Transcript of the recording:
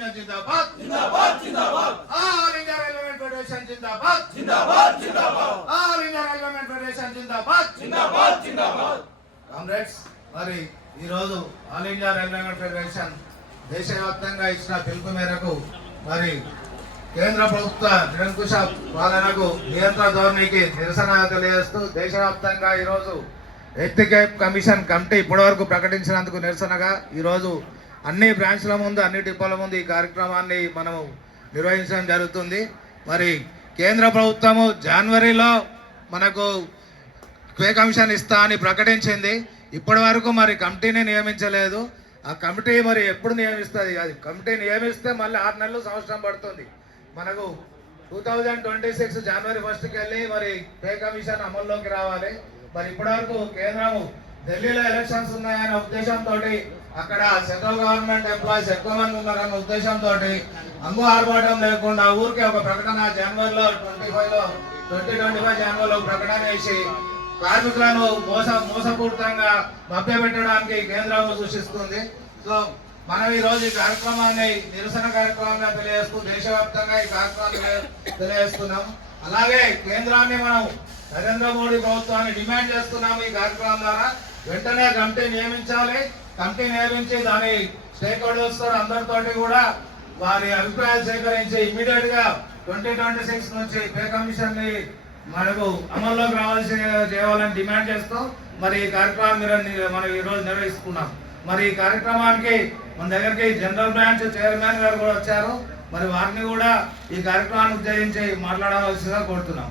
Union జిందాబాద్ జిందాబాద్ జిందాబాద్ all India railway federation జిందాబాద్ జిందాబాద్ జిందాబాద్ all India railway federation జిందాబాద్ జిందాబాద్ జిందాబాద్ comrades, మరి ఈరోజు all India railway federation దేశవ్యాప్తంగా ఇచ్చిన పిలుపు మేరకు మరి కేంద్ర ప్రభుత్వ నిరంకుశ పాలనకు నియంత్రణ ధోరణికి నిరసన తెలియజేస్తూ దేశవ్యాప్తంగా ఈరోజు ఎథికేట్ కమిషన్ కమిటీ ఇప్పటివరకు ప్రకటించినందుకు నిరసనగా ఈరోజు అన్ని బ్రాంచ్ల ముందు అన్ని డిపోల ముందు ఈ కార్యక్రమాన్ని మనము నిర్వహించడం జరుగుతుంది. మరి కేంద్ర ప్రభుత్వము జనవరిలో మనకు పే కమిషన్ ఇస్తా అని ప్రకటించింది. ఇప్పటి వరకు మరి కమిటీని నియమించలేదు. ఆ కమిటీ మరి ఎప్పుడు నియమిస్తుంది? అది కమిటీ నియమిస్తే మళ్ళీ 6 నెలలు సంవత్సరం పడుతుంది. మనకు 2026 జనవరి 1కి వెళ్ళి మరి పే కమిషన్ అమల్లోకి రావాలి. మరి ఇప్పటివరకు కేంద్రము ఢిల్లీలో ఎలక్షన్స్ ఉన్నాయనే ఉద్దేశంతో అక్కడ సెంట్రల్ గవర్నమెంట్ ఎంప్లాయీస్ ఎక్కువ మంది ఉన్నారన్న ఉద్దేశంతో అంగు ఆర్భాటం లేకుండా ఊరికే ఒక ప్రకటన జనవరిలో 2025 జనవరిలో ప్రకటన వేసి కార్మికులను మోసపూరితంగా మభ్యపెట్టడానికి కేంద్రం సూచిస్తుంది. సో మనం ఈ రోజు ఈ కార్యక్రమాన్ని నిరసన కార్యక్రమంగా తెలియజేస్తూ దేశవ్యాప్తంగా ఈ కార్యక్రమాన్ని తెలియజేస్తున్నాం. అలాగే కేంద్రాన్ని మనం నరేంద్ర మోడీ ప్రభుత్వాన్ని డిమాండ్ చేస్తున్నాము. ఈ కార్యక్రమం ద్వారా వెంటనే కమిటీ నియమించాలి. కమిటీ నియమించి దాని స్టేక్ హోల్డర్స్ అందరితోటి కూడా వారి అభిప్రాయాలు సేకరించి ఇమీడియట్ గా 2026 నుంచి పే కమిషన్ ని మనకు అమల్లోకి చేయాలని డిమాండ్ చేస్తూ మరి ఈ కార్యక్రమాన్ని మనం ఈ రోజు నిర్వహిస్తున్నాం. మరి ఈ కార్యక్రమానికి మన దగ్గరికి జనరల్ బ్రాంచ్ చైర్మన్ గారు కూడా వచ్చారు. మరి వారిని కూడా ఈ కార్యక్రమాన్ని ఉద్దేశించి మాట్లాడవలసిందిగా కోరుతున్నాం.